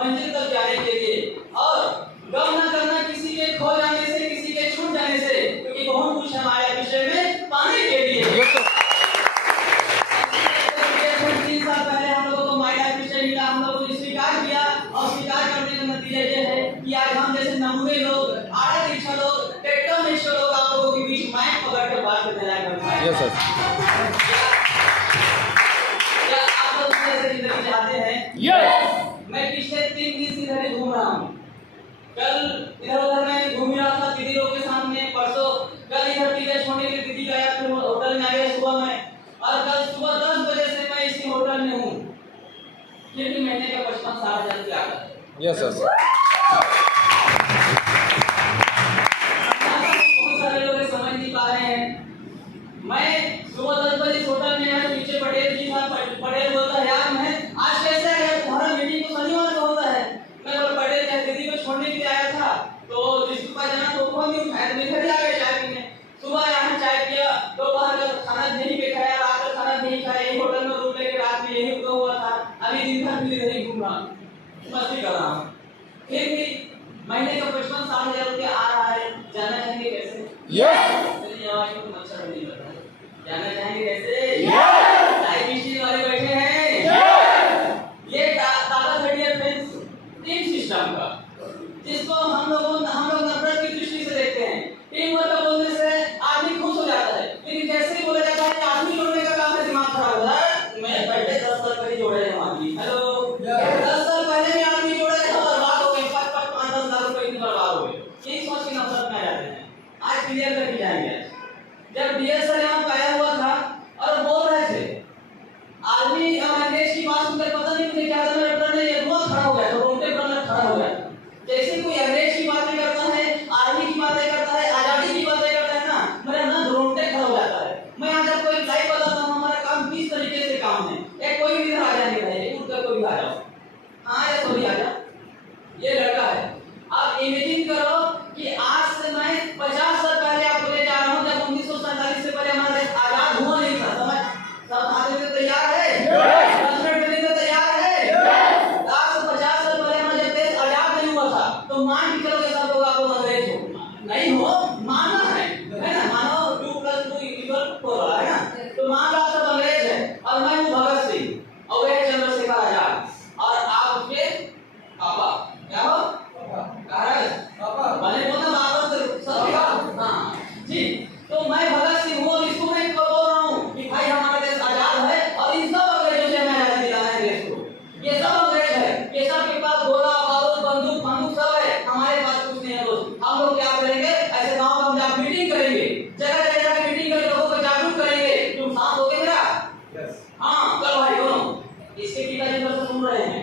मंजिल तक जाने के लिए। और गम न करना किसी के खो जाने से, किसी के छूट जाने से, क्योंकि बहुत कुछ हमारे विषय में पाने के लिए। 3 साल पहले हम लोगों को माइनर विषय मिला, हम लोगों ने स्वीकार किया और स्वीकार करने का नतीजा ये है कि आज हम जैसे नमूने लोग, आड़ा तिरछा लोग, टेक्टो मेशो लोग आप लोगों के बीच माइक पकड़ के बात करने लायक बन पाए। Yes sir. क्या आप लोग ऐसे जिंदगी चाहते हैं? यस। मैं पिछले 3 दिन से इधर ही घूम रहा हूँ। कल इधर उधर मैं घूम रहा था दीदी लोग के सामने, परसों कल इधर टिकट छोड़ने के लिए दीदी गया, फिर होटल में आ गया सुबह में, और कल सुबह 10 बजे से मैं इसी होटल में हूँ। फिर भी महीने का 55,000 रुपया आता है। Yes sir. बहुत सारे लोग समझ नहीं पा रहे हैं। मैं सुबह 10 बजे होटल में आया, पीछे पटेल जी था, पटेल बोलता है यार मैं आज कैसे आ गया, तुम्हारा मीटिंग तो शनिवार को होता है। मैं बोला पटेल क्या दीदी को छोड़ने के लिए आया था, तो जिसके पास जाना तो फोन नहीं उठाया, मैं घर आ गया चाय पीने। सुबह यहाँ चाय पिया, दोपहर का खाना नहीं पे खाया, रात का खाना नहीं खाया, यही होटल में रूम लेके रात में यही रुका हुआ था। अभी दिन भर भी इधर ही घूम रहा हूँ, मस्ती कर रहा हूँ। फिर भी महीने का 55,000 रुपया आ रहा है। जाना चाहेंगे कैसे? यस। आवाज को मच्छर नहीं लग रहा है। जाना चाहेंगे कैसे? लाइफ स्टाइल वाले बैठे हैं। ये ताकत है डियर फ्रेंड्स टीम सिस्टम का, जिसको हम लोग नफरत की दृष्टि से देखते हैं। टीम वर्क बोलने से आदमी खुश हो जाता है, लेकिन जैसे ही बोला जाता है कि आदमी जोड़ने का काम है, दिमाग खराब होता है। मैं पहले 10 साल पहले जोड़े हैं आदमी। हेलो 10 साल पहले भी आदमी जोड़े थे, बर्बाद हो गए, 5-10 लाख रुपए इतने बर्बाद हो गए। यही सोच के नफरत में आ जाते हैं। आज क्लियर करके जाएंगे। जब डीएस सर यहाँ पे आया हुआ था और बोल रहे थे, आदमी अंग्रेज की बात सुनकर पता नहीं मुझे क्या था, मेरा डर नहीं है, बहुत खड़ा हो गया, तो रोंगटे पर खड़ा हो गया। जैसे कोई अंग्रेज की बातें करता है, आर्मी की बातें करता है, आजादी की बातें करता है ना, मेरा ना रोंगटे खड़ा हो जाता है। मैं आज आपको एक लाइव बताता हूँ, हमारा काम 20 तरीके से काम है। एक कोई भी इधर आ जाने का है, उठकर कोई भी आ जाओ। हाँ या कोई आ जा, ये लड़का है। आप इमेजिन करो कि आज से मैं 50 साल पहले आपको ले जा रहा हूँ, जब 1947 से पहले हमारा देश आजाद हुआ नहीं था। समझ सब खाने के लिए तैयार है? 10 मिनट के लिए तैयार है? 50 साल पहले हमारा जब देश आजाद नहीं हुआ था, तो मान के चलो कि सब लोग आपको अंग्रेज हो, नहीं हो, मानना है ना, मानो 2+2=4 वाला है ना, तो मान लो आप सब अंग्रेज है और मैं हूँ भगत सिंह और वह चंद्रशेखर आजाद, और आप उसके पापा क्या हो? भले बोलना वापस सब हाँ जी। तो मैं भगत सिंह हूँ और इसको मैं बोल रहा हूँ कि भाई हमारा देश आजाद है और इन सब अंग्रेजों से हमें आजादी दिलाना है देश को। ये सब अंग्रेज है, ये सब के पास गोला बारूद बंदूक सब है, हमारे पास कुछ नहीं है दोस्त। हम लोग क्या करेंगे, ऐसे गाँव में हम मीटिंग करेंगे, जगह जगह मीटिंग करके लोगों को जागरूक करेंगे। तुम साथ होगे मेरा? हाँ चलो भाई दोनों। इसके पिताजी तो सुन रहे हैं,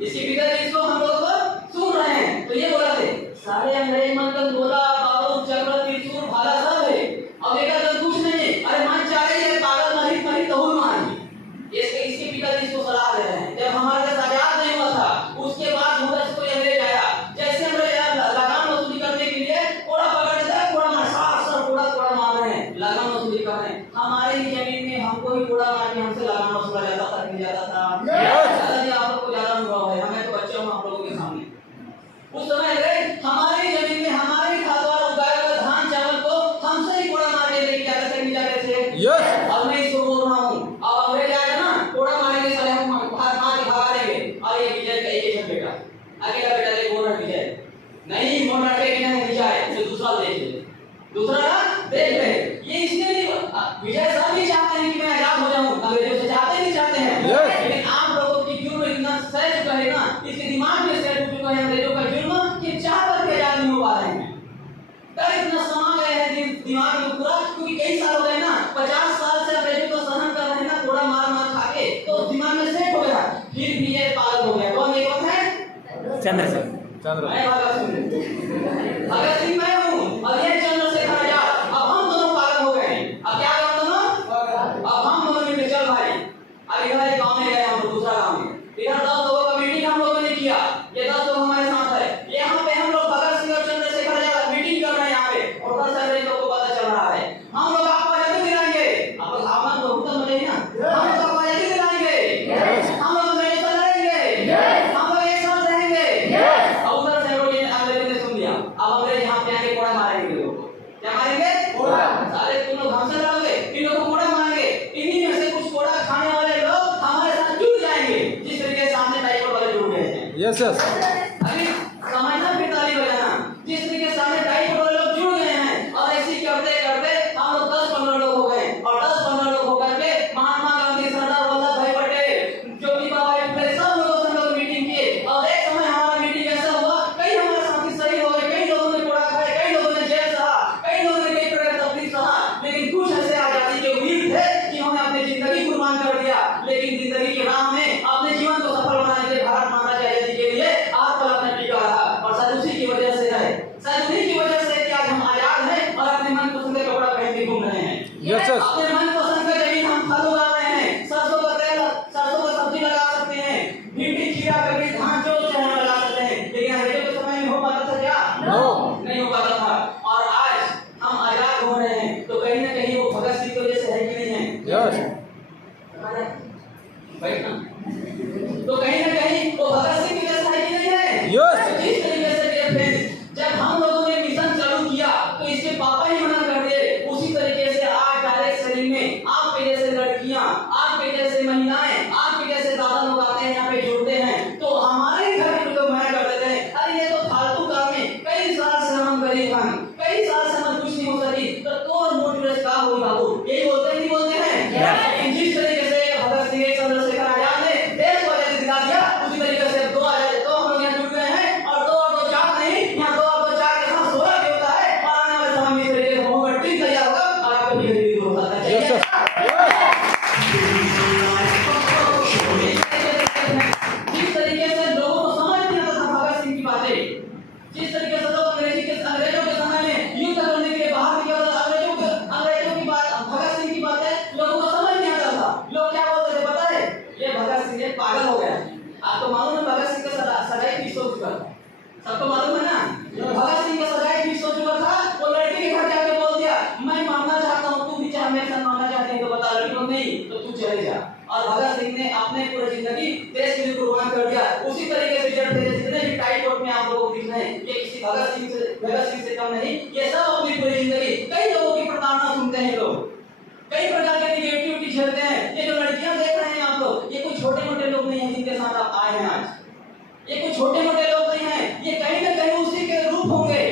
इसके पिताजी इसको हम लोग को सुन रहे हैं। तो ये बोला थे सारे अंग्रेज मतलब गोला बारूद चक्र त्रिशूल भाला सब है, अब एक तो कुछ नहीं। अरे मन चाह रही है पागल मरी तो मारी। इसके पिताजी इसको सलाह दे रहे हैं। जब हमारा देश आजाद नहीं हुआ था, उसके बाद मुगल कोई अंग्रेज आया, जैसे अंग्रेज लगान वसूली करने के लिए कोड़ा पकड़ देता है, कोड़ा कोड़ा मार रहे हैं, लगान वसूली कर रहे हैं। हमारे ही जमीन में हमको ही कोड़ा मार के हमसे लगान वसूला जाता था, नहीं जाता था। दादाजी आप लोग को ज्यादा अनुभव है, हमें तो बच्चे हूँ आप लोगों के सामने। उस समय अंग्रेज हमारे जमीन में हमारे खासवार उगाए हुए धान चावल को हमसे ही कोड़ा मार के लेके जाते थे, नहीं जाते थे। अब मैं इसको बोल रहा हूँ, अब अंग्रेज आएगा ना, कोड़ा मारेंगे साले, हम मार के भगा देंगे। और ये विजय का एक ही बेटा, अकेला बेटा ले बोल रहा विजय नहीं, मोड़ के क्या है विजय, तो दूसरा देख ले, दूसरा ना देख ले। ये इसलिए नहीं, विजय सब भी चाहते हैं कि मैं आजाद हो जाऊं, अंग्रेजों से चाहते नहीं चाहते हैं, लेकिन आप लोगों की जुर्म इतना सह चुका है ना, इसके दिमाग में सह चुका है अंग्रेजों का जुर्म कि चाह कर के आजाद नहीं हो पा रहे हैं। डर इतना समा गए हैं दिमाग में पूरा, क्योंकि कई साल हो गए ना, 50 साल से अंग्रेजों को सहन कर रहे हैं ना, थोड़ा मार खा के, तो दिमाग में सेट हो गया, फिर भी ये पागल हो गया। कौन ये कौन है? चंद्रशेखर। मैं भगत सिंह मैं हूँ और ये चंद्रशेखर आजाद। अब हम दोनों पागल हो गए हैं। अब क्या करें दोनों? अब हम दोनों मिलकर चल भाई, अब इधर गाँव में गए हम लोग, दूसरा गाँव में, इधर 10 लोगों का मीटिंग हम लोगों ने किया, ये 10 लोग हमारे साथ है। यहाँ पे हम लोग भगत सिंह और चंद्रशेखर आजाद मीटिंग कर रहे हैं यहाँ पे, और 10 अंग्रेजों को पता चल रहा है। हम लोग आपको आजादी दिलाएंगे, आप सामान बहुत तो मजे ना, हम लोग आपको आजादी दिलाएंगे, हम लोग लड़ेंगे, हम लोग एक साथ रहेंगे। यस यस अभी समझना फिर ताली बजाना। जिस तरीके से सामने 250 लोग जुड़ गए हैं और ऐसे ही करते करते हम लोग 10-15 लोग हो गए और 10-15 लोग होकर के महात्मा गांधी, सरदार वल्लभ भाई पटेल, ज्योतिबा फुले सब लोगों से हम लोग मीटिंग किए और एक समय हमारा मीटिंग ऐसा हुआ, कई हमारे साथी शहीद हो गए, कई लोगों ने कोड़ा खाए, कई लोगों ने जेल सहा, कई लोगों ने कई प्रकार की तकलीफ सहा, लेकिन कुछ ऐसे आजादी के वीर थे जिन्होंने अपनी जिंदगी कुर्बान कर दिया, लेकिन जिंदगी के राह में अपने जीवन को सफल बनाने के लिए भारत माता की आजादी के लिए आग पर अपना टीका रहा और शायद उसी की वजह से है, शायद उन्हीं की वजह से कि आज हम आजाद हैं और अपने मन पसंद का कपड़ा पहन के घूम रहे हैं। यस यस अपने मन पसंद का जमीन हम फल उगा रहे हैं, सरसों का तेल, सरसों का सब्जी लगा सकते हैं, भिंडी, खीरा, ककड़ी, धान जो चाहे लगा सकते हैं, लेकिन अंग्रेजों के समय में हो पाता था क्या? नो नहीं हो पाता था। और आज हम आजाद हो रहे हैं तो कहीं ना कहीं वो भगत सिंह की वजह से है कि नहीं है? यस बैठना। तो कहीं ना कहीं वो भगत सिंह की वजह से है कि नहीं है? Yes. तो जिस तरीके से dear friends, जब हम लोगों ने मिशन चालू किया तो इसके पापा ही मना कर दिए, उसी तरीके से आज डायरेक्ट शरीर में आपके जैसे लड़कियां, आपके जैसे महिलाएं, आपके जैसे दादा लोग आते हैं यहाँ पे जुड़ते हैं, तो हमारे घर के लोग मना कर देते हैं, अरे ये तो फालतू काम है, कई साल से हम गरीब हैं, कई साल से हम कुछ नहीं हो सकी, तो और मोटिवेट का हो बाबू, यही बोलते हैं नहीं बोलते हैं? लेकिन जिस तरीके से भगत सिंह, चंद्रशेखर आजाद ने देश को आजादी दिला दिया, उसी तरीके से दो हम लोग यहाँ जुड़ गए हैं और 2 और 2 4 नहीं, यहाँ 2 और 2 4 के साथ 16 भी होता है और आने वाले समय में इस तरीके से होगा, ठीक तैयार होगा और आपको भी गरीबी दूर हो सकता है। यस जिस तरीके से लोगों को समझ नहीं आता था भगत सिंह की बातें, जिस तरीके से लोग अंग्रेजों के समय में युद्ध करने के लिए बाहर निकल रहे, अंग्रेजों की बात, भगत सिंह की बातें लोगों को समझ नहीं आता था। लोग क्या बोलते थे पता है? ये भगत सिंह पागल हो गया। आपको मालूम है भगत सिंह का सगाई 20 हो चुका था, सबको मालूम है ना? भगत सिंह का सगाई 20 हो चुका था, वो लड़की के घर जाके बोल दिया मैं मानना चाहता हूँ, तू भी चाहे मेरे साथ मानना चाहते हैं तो बता, लड़की को नहीं तो तू चले जा। और भगत सिंह ने अपने पूरी जिंदगी देश के लिए कुर्बान कर दिया। उसी तरीके से जितने भी टाइट कोर्ट में आप लोगों को दिख रहे हैं, ये किसी भगत सिंह से कम नहीं, ये सब अपनी पूरी जिंदगी कई लोगों की प्रताड़ना सुनते हैं, लोग कई प्रकार के नेगेटिविटी झेलते हैं। ये जो लड़कियां देख रहे हैं आप लोग, ये कोई छोटे मोटे लोग नहीं है जिनके साथ आप आए हैं आज, ये कोई छोटे मोटे लोग नहीं हैं, ये कहीं ना कहीं उसी के रूप होंगे।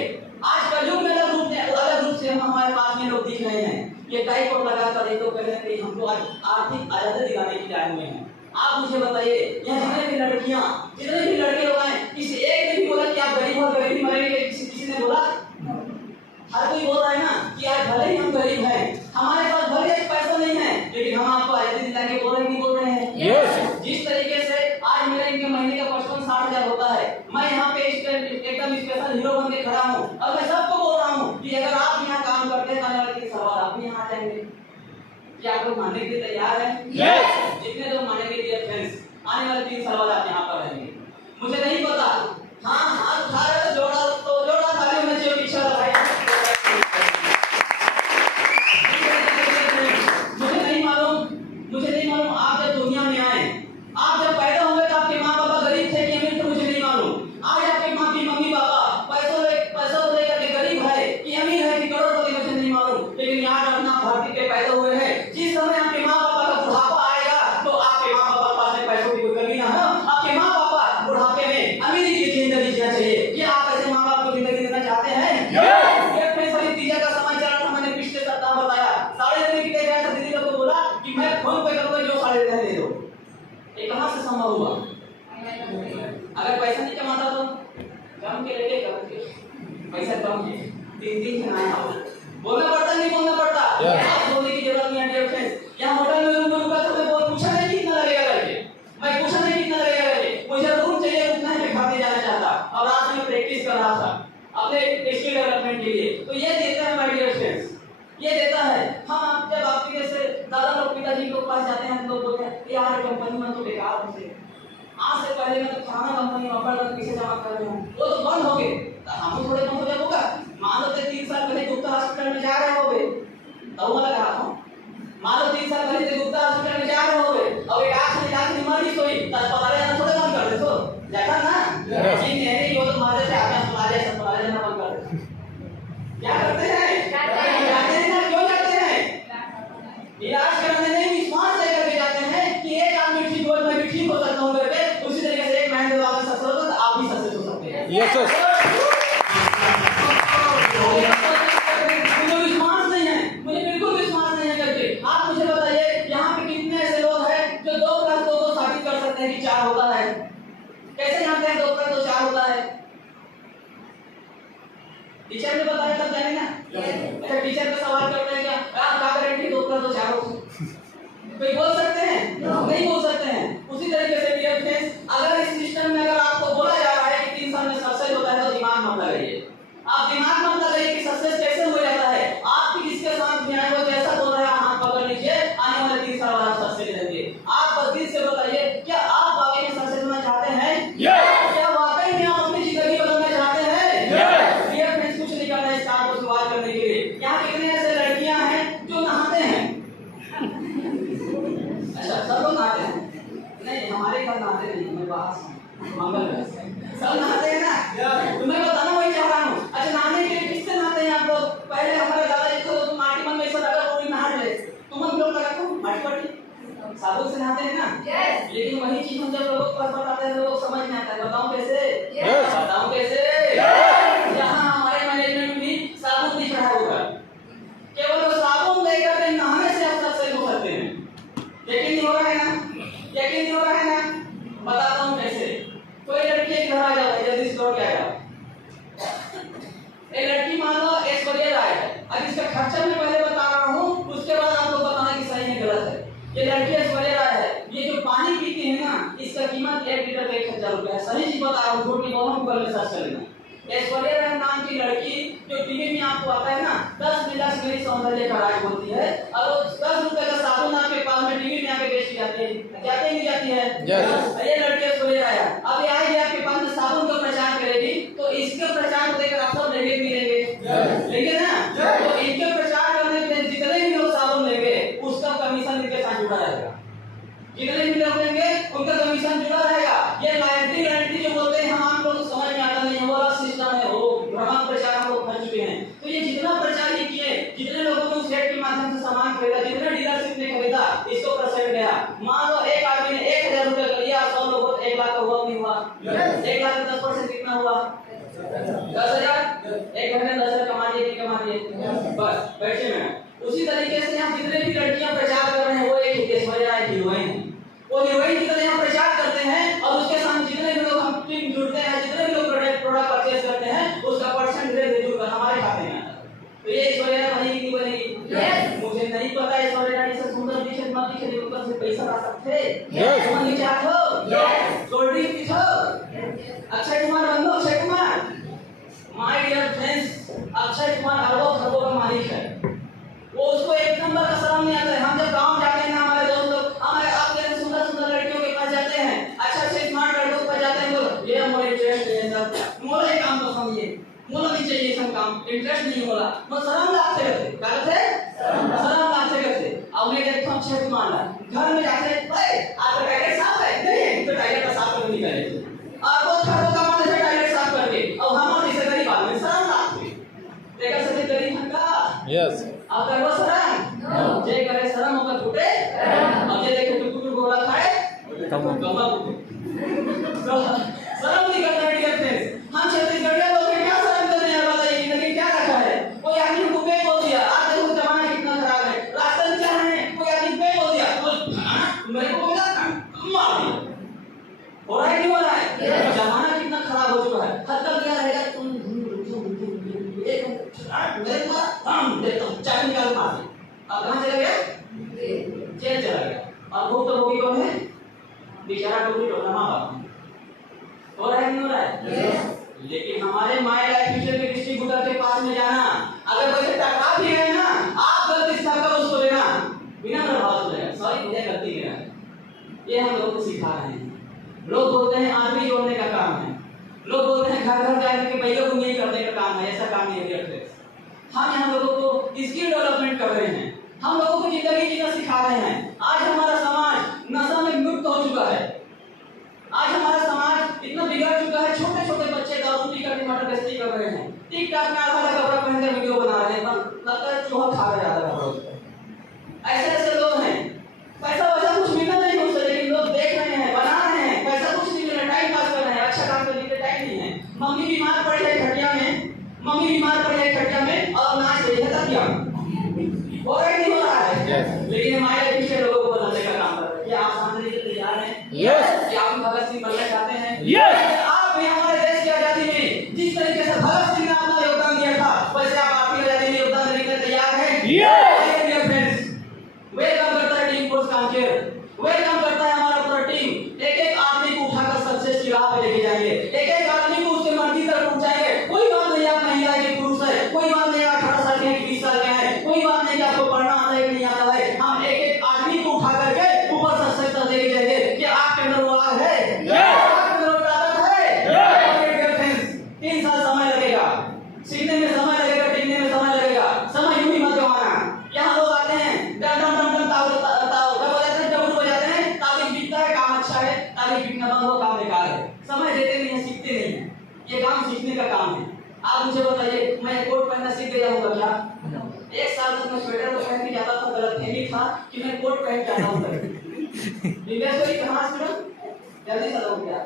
आज का युग में अलग रूप से हमारे पास में लोग दिख रहे हैं। ये टाई कोट लगाकर एक तो कहीं ना कहीं हमको आज आर्थिक आजादी दिलाने के लिए आए हुए हैं। आप मुझे बताइए, यहाँ जितने भी लड़कियां, जितने भी लड़के लोग हैं, किसी एक ने भी बोला कि आप गरीब और गरीबी मरेंगे? किसी ने बोला? हर कोई बोल रहा है ना कि आज भले ही हम गरीब हैं, हमारे पास भले ही पैसा नहीं है, लेकिन हम आपको आजादी दिलाने बोल रहे नहीं बोल रहे हैं? यस जिस तरीके से आज मेरे इनके महीने का 55-60 हजार होता है, मैं यहाँ पे एकदम स्पेशल हीरो बन के खड़ा हूँ और मैं सबको बोल रहा हूँ कि अगर आप यहाँ काम करते हैं तो आने वाले 3 साल आप भी यहाँ आ जाएंगे। क्या आप लोग मानने के लिए तैयार हैं? यस जितने लोग मानने के लिए फ्रेंड्स, आने वाले 3 साल बाद आप यहाँ पर रहेंगे। मुझे नहीं पता, हाँ हाथ उठा रहे तो जोड़ा ताली होना चाहिए, पीछे भाई। मुझे नहीं मालूम आप जब दुनिया में आए, आप जब पैदा हुए तो आपके माँ बाप गरीब थे कि अमीर थे, मुझे नहीं मालूम। आज आपके मम्मी पापा पैसा लेकर के गरीब है कि अमीर है कि करोड़पति, मुझे नहीं मालूम, लेकिन आज अपना धरती पे पैदा हुए हैं। जिस समय आपके माँ बापा का बुढ़ापा आएगा तो आपके माँ बापा के पास में पैसों की कोई कमी ना हो, आपके माँ बापा बुढ़ापे में अमीरी की जिंदगी जीना चाहिए। क्या आप ऐसे माँ बाप को जिंदगी देना चाहते हैं? तीजा का समय चला था, मैंने पिछले सप्ताह बताया, 3.5 की गया था, दीदी को बोला कि मैं फोन पे करूंगा जो 3.5 दे दो। ये कहां से संभव हुआ? अगर पैसा नहीं कमाता तो कम के लेके कम के पैसा कम के 3 के ना आओ, बोलना पड़ता नहीं बोलना पड़ता? आप बोलने की जरूरत नहीं है डियर फ्रेंड्स। यहाँ होटल में रूम रुका तो मैं पूछा नहीं कितना लगेगा करके, मैं पूछा नहीं कितना लगेगा करके, मुझे रूम चाहिए उतना ही मैं खाते जाना चाहता और आज मैं प्रैक्टिस कर रहा था अपने स्किल डेवलपमेंट के लिए। तो ये देता है माय डियर फ्रेंड्स, ये देता है। हम जब आपके जैसे दादा लोग पिताजी के पास जाते हैं तो बोलते हैं यार कंपनी में तो बेकार है, आज से पहले मैं तो खाना कंपनी में ऑफर करके पैसे जमा कर रहे हूँ, वो तो बंद हो गए, तो हम थोड़े कम हो जाएगा। मान लो 3 साल पहले गुप्ता हॉस्पिटल में जा रहे होगे तो मैं लगा रहा हूँ, मान लो 3 साल पहले गुप्ता हॉस्पिटल में जा रहे होगे और एक आंख में मरीज हुई तो अस्पताल जाना थोड़े बंद कर दे, तो जाता ना जी नहीं, वो तो मारे से आके अस्पताल जाना बंद कर दे। क्या करते हैं? जाते हैं ना, क्यों जाते हैं? इलाज कराने नहीं, विश्वास लेकर के जाते हैं कि एक आदमी ठीक हो मैं भी ठीक हो सकता हूँ करके। उसी तरीके से एक महीने बाद सफल होता यस यस मुझे विश्वास नहीं है, मुझे बिल्कुल विश्वास नहीं है करके आप मुझे बताइए यहाँ पे कितने ऐसे लोग हैं जो 2+2 को साबित कर सकते हैं कि 4 होता है? कैसे जानते हैं 2+2 4 होता है? टीचर ने बताया तब जाने ना। अच्छा टीचर का सवाल करते हैं क्या आप क्या गारंटी 2+2 4 हो? कोई बोल सकते हैं? नहीं बोल सकते हैं। उसी तरीके से डियर फ्रेंड्स, अगर इस सिस्टम में अगर आपको बोला जा रहा है कि 3 साल में सक्सेस होता है तो दिमाग मत लगाइए। आप दिमाग मत लगाइए कि सक्सेस कैसे हो जाता है। आप किसके साथ में आए हो जैसा बोल रहा है हाथ पकड़ लीजिए, आने वाले 3 साल बाद आप सक्सेस रहेंगे। आप बस दिल से बताइए क्या आप वाकई में सक्सेस होना चाहते हैं? क्या वाकई में आप अपनी जिंदगी बदलना चाहते हैं? डियर फ्रेंड्स, कुछ नहीं करना है इस काम को शुरुआत करने के लिए। यहाँ कितने ऐसे लड़कियां हैं जो नहाते हैं? अच्छा सब लोग नहाते हैं? नहीं हमारे घर नहाते नहीं, मैं बाहर से मंगल में सब नहाते हैं ना। तो मैं बताना वही चाह रहा हूँ। अच्छा नहाने के लिए किससे नहाते हैं आप लोग? पहले हमारे दादाजी तो माटी मन में ऐसा लगा वो भी नहा रहे, तुम हम लोग लगा तो माटी पट्टी साबुन से नहाते हैं ना। लेकिन वही चीज हम जब लोगों को बताते हैं लोग समझ नहीं आता है। बताऊं कैसे? बताऊं कैसे? यहाँ हमारे मैनेजमेंट में भी साबुन दिख रहा होगा, केवल वो साबुन लेकर के नहाने से आप सक्सेस हो सकते हैं। यकीन नहीं हो रहा है ना? यकीन नहीं हो रहा है ना? बताता हूँ कैसे। कोई लड़की एक घर आ जाए जल्दी से लौट आएगा। एक लड़की मान लो ऐश्वर्या राय है। अब इसका खर्चा मैं पहले बता रहा हूँ, उसके बाद आपको बताना कि सही है गलत है। ये लड़की ऐश्वर्या राय है। ये जो पानी पीती है ना, इसका कीमत 1 लीटर का 1000 रुपया है। सही चीज बता रहा हूँ, झूठ नहीं बोल रहा हूँ, गूगल में सर्च कर लेना। ऐश्वर्या राय नाम की लड़की जो टीवी में आपको आता है ना, 10 मिनट से मेरी सौंदर्य का राज होती है और वो 10 रुपए का साबुन आपके पास में टीवी में आके बेच जाती है। जाती नहीं जाती है? ये लड़की ऐश्वर्या राय है। अब ये आएगी आपके पास में साबुन का प्रचार करेगी, तो इसके प्रचार को देखकर आप सब लेंगे भी लेंगे, लेंगे ना? तो इनके प्रचार करने के जितने भी लोग साबुन लेंगे उसका कमीशन इनके साथ जुड़ा रहेगा। जितने भी लोग लेंगे उनका कमीशन जुड़ा रहेगा। ये गारंटी जो बोलते हैं हम आप लोग समझ में आता नहीं है, वो सिस्टम है, वो भ्रमण प्रचार हम लोग कर चुके हैं। तो ये जितना प्रचार ये किए, जितने लोगों ने उस रेट के माध्यम से सामान खरीदा, जितने डीलरशिप ने खरीदा, इसको परसेंट गया। मान लो एक आदमी ने 1000 रुपए का लिया, 100 लोगों को 1 लाख का हुआ नहीं हुआ? 1 लाख का 10% कितना हुआ? 10,000। एक महीने 10,000 कमा दिए कि कमा दिए? बस बैठे में। उसी तरीके से यहाँ जितने भी लड़कियां प्रचार कर रहे हैं वो एक ऐश्वर्या राय हीरोइन है। वो हीरोइन की तरह यहाँ प्रचार करते हैं और उसके साथ जितने भी लोग हम टीम जुड़ते हैं, जितने भी लोग प्रोडक्ट परचेज करते हैं, उसका परसेंट धीरे जुड़कर हमारे खाते में आता है। तो ये ऐश्वर्या राय बनेगी नहीं बनेगी? मुझे नहीं पता ऐश्वर्या राय से सुंदर दिखे मत दिखे, लेकिन ऊपर से पैसा ला सकते हैं। समझ नहीं चाहते हो? कोल्ड ड्रिंक पीछो अक्षय कुमार बन लो। Akshay Kumar, my dear friends, Akshay Kumar अरबों खरबों का मालिक है। वो उसको एक नंबर का शर्म नहीं आता है। हम जब गांव जाते हैं ना, हमारे दोस्त लोग हमारे आप जैसे सुंदर सुंदर लड़कियों के पास जाते हैं, अच्छा से स्मार्ट लड़कों के पास जाते हैं, बोलो ये हमारे इंटरेस्ट है सर, मोरे काम तो समझिए, मोला नहीं चाहिए सब काम, इंटरेस्ट नहीं होला, मैं शर्म लागते रहते, क्या कहते? शर्म लागते रहते। अब मैं देखता हूँ अक्षय कुमार घर में जाते हैं, भाई आपका टॉयलेट साफ है? नहीं, तो टॉयलेट का साफ करके निकाले और बहुत खराब काम है टॉयलेट साफ करके, और हम इसे गरीब आदमी शर्म लागते। देखा सभी गरीब का यस अब करवा शरम जे करे शरम होकर फूटे और जे देखे टुकुर गोला खाए कमा फूटे। शरम नहीं करना डियर फ्रेंड्स। हम छत्तीसगढ़िया लोग हैं, क्या शरम करने हैं? बताइए जिंदगी क्या रखा है? कोई आदमी को बे बोल दिया, आज देखो जमाना कितना खराब है, रास्ते में क्या है, कोई आदमी बे बोल दिया, तो मेरे को मिला मार दिया। हो रहा है नहीं हो रहा है? जमाना कितना खराब हो चुका है। हद तक क्या रहेगा तुम मेरे पास हम देता हूं चाकू निकाल मार दे। अब कहां चला गया? जेल चला गया। और भूख तो होगी कौन है? बेचारा टोकरी टोकरा मां बाप। हो रहा है नहीं हो रहा है? लेकिन हमारे माय लाइफ फ्यूचर के डिस्ट्रीब्यूटर के पास में जाना, अगर वैसे टका भी है ना, आप गलती से टका उसको देना बिना प्रभाव से देना, सॉरी मुझे गलती किया है। ये हम लोगों को सिखा रहे हैं। लोग बोलते हैं आदमी जोड़ने का काम है, लोग बोलते हैं घर घर जाकर के भैया को नहीं करने का काम है। ऐसा काम नहीं है। हम यहाँ लोगों को स्किल डेवलपमेंट कर रहे हैं, हम लोगों को जिंदगी जीना सिखा रहे हैं। आज हमारा समाज नशा में मुक्त हो चुका है। आज हमारा समाज इतना बिगड़ चुका है, छोटे छोटे बच्चे दारू पीकर टमाटर गश्ती कर रहे हैं, टिकटॉक में आधा कपड़ा पहनकर वीडियो बना रहे हैं, लगता है चूहा खा रहा है। ऐसे ऐसे लोग हैं। पैसा वैसा कुछ मिलना नहीं उनसे, लेकिन लोग देख रहे हैं, बना रहे हैं, पैसा कुछ नहीं मिल रहा, टाइम पास कर रहे हैं, अच्छा काम करने के टाइम नहीं है। मम्मी बीमार पड़ जाए खटिया में, मम्मी बीमार पड़ जाए खटिया में और नाच रही है तकिया हो रहा नहीं हो रहा है। लेकिन हमारे पीछे लोगों को बताने का काम कर रहे हैं। क्या आप समझने के लिए तैयार हैं? क्या आप भगत सिंह बनना चाहते हैं? आप भी हमारे देश की आजादी में जिस तरीके से भगत सिंह ने अपना योगदान दिया था, वैसे आप आपकी आजादी में योगदान देने के लिए तैयार हैं? डियर फ्रेंड्स, वेलकम करता है टीम फोर्स कांकेर, वेलकम करता है हमारा पूरा टीम। एक एक आदमी को उठाकर सक्सेस की राह पे लेके जाएंगे, एक एक आदमी को उसके मर्जी तक पहुंचाएंगे। कोई बात नहीं आप महिला है कि पुरुष है, कोई बात नहीं आप 18 साल के हैं कि 20 साल के हैं, कोई बात नहीं कि आपको पढ़ना आता है कि नहीं आता है। हम एक एक आदमी को उठा करके ऊपर सक्सेस तक लेके जाएंगे कि आपके अंदर वो आग है, आपके अंदर वो ताकत है। 3 साल समय लगेगा, सीखने में समय लगेगा, टिकने में समय लगेगा। समय यूं ही मत गवाना। यहाँ लोग आते हैं डम डम डम डम ताव डबल बजाते हैं, तालीम बिकता है, काम अच्छा है, तालीम बिकना बंद हो, काम बेकार है। समय देते नहीं है, सीखते नहीं है। ये काम सीखने का काम है। आप मुझे बताइए, मैं कोट पहनना सीख गया हूँ क्या? 1 साल तक मैं स्वेटर तो पहन के जाता था, गलतफहमी था कि मैं कोट पहन के आता हूँ। इंग्लिश कहाँ से जल्दी से हो गया।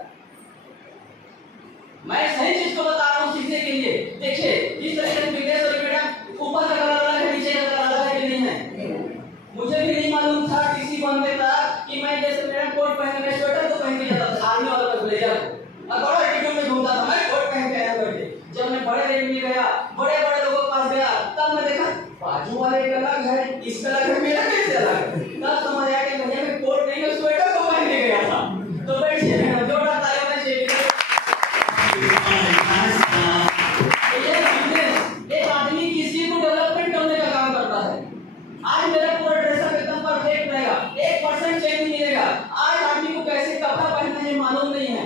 मैं सही चीज को बता रहा हूँ सीखने के लिए। देखिए इस तरीके से विदेश और बेटा ऊपर का कलर अलग है, नीचे का कलर अलग है कि नहीं है? मुझे भी नहीं मालूम था किसी बंदे का कि मैं जैसे मेरा कोट पहन के स्वेटर तो पहन के जाता था, आर्मी वाला का ब्लेजर और बड़ा एटीट्यूड में घूमता था, मैं कोट पहन के आया करके। जब मैं बड़े रेंज में गया, बड़े बड़े लोगों के पास गया, तब मैं देखा बाजू वाले का अलग है, इसका अलग है, मेरा कैसे अलग है? तब समझ आया कि भैया मैं कोट नहीं मैं स्वेटर को पहन के गया था। तो बैठिए जोरदार तालियों में शेर एक आदमी किसी को डेवलपमेंट करने का काम करता है। आज मेरा पूरा ड्रेसअप एकदम परफेक्ट रहेगा, 1% चेंज नहीं मिलेगा। आज आदमी को कैसे कपड़ा पहनना है मालूम नहीं है,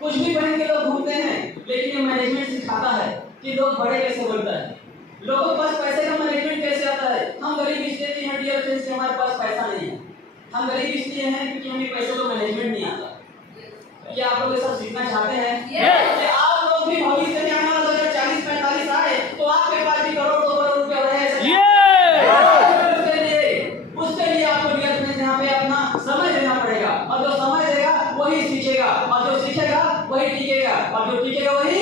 कुछ भी पहन के लोग घूमते हैं। लेकिन ये मैनेजमेंट सिखाता है कि लोग बड़े कैसे बनता है, लोगों के पास पैसे का मैनेजमेंट कैसे आता है। हम गरीब इसलिए हैं डियर फ्रेंड्स, हमारे पास पैसा नहीं है। हम गरीब इसलिए हैं क्योंकि हमें पैसे का मैनेजमेंट नहीं आता। क्या आप लोग ये सब सीखना चाहते हैं? कि आप लोग भी भविष्य में आने वाला 2040-45 आए तो आपके पास भी करोड़ 2 करोड़ रुपया रहे। उसके लिए आपको डियर फ्रेंड्स यहाँ पे अपना समय देना पड़ेगा, और जो समय देगा वही सीखेगा, और जो सीखेगा वही टिकेगा, और जो टिकेगा वही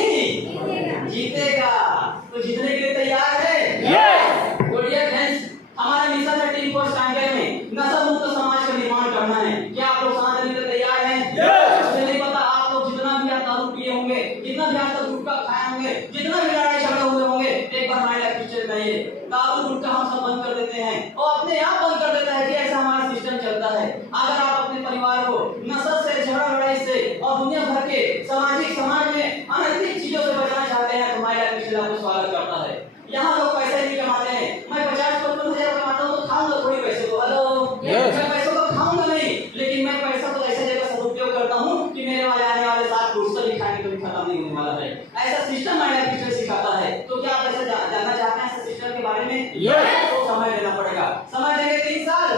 जीतेगा। तो जीतने के लिए तैयार है? तो डियर फ्रेंड्स, हमारा मिशन है टीम फोर्स कांकेर में नशा मुक्त समाज का निर्माण करना है। क्या आप लोग साथ देने के लिए तैयार हैं? मुझे नहीं पता आप लोग जितना भी आप दारू पिए होंगे, जितना भी आप तक गुटखा खाए होंगे, जितना भी लड़ाई झगड़ा हुए होंगे, एक बार हमारे लाइफ पिक्चर में दारू गुटखा हम सब बंद कर देते हैं और अपने आप बंद कर देता है कि ऐसा हमारा सिस्टम चलता है। अगर आप अपने परिवार को नशा से, झगड़ा लड़ाई से और दुनिया भर के समाज में अनैतिक चीजों से बचाना चाहते हैं तो हमारे लाइफ पिक्चर आपको स्वागत करता है। यहाँ लोग पैसे नहीं कमाते हैं। मैं 50-55 हजार कमाता हूँ तो खाऊंगा थोड़ी पैसे को, मैं पैसों को खाऊंगा नहीं, लेकिन मैं पैसा तो ऐसे जगह सदुपयोग करता हूँ कि मेरे वाले आने वाले 7 पुरुष भी खाने कभी खत्म नहीं होने वाला है। ऐसा सिस्टम हमारे पिक्चर सिखाता है। तो क्या आप ऐसा जानना चाहते हैं ऐसे सिस्टम के बारे में? तो समय देना पड़ेगा। समय देंगे 3 साल।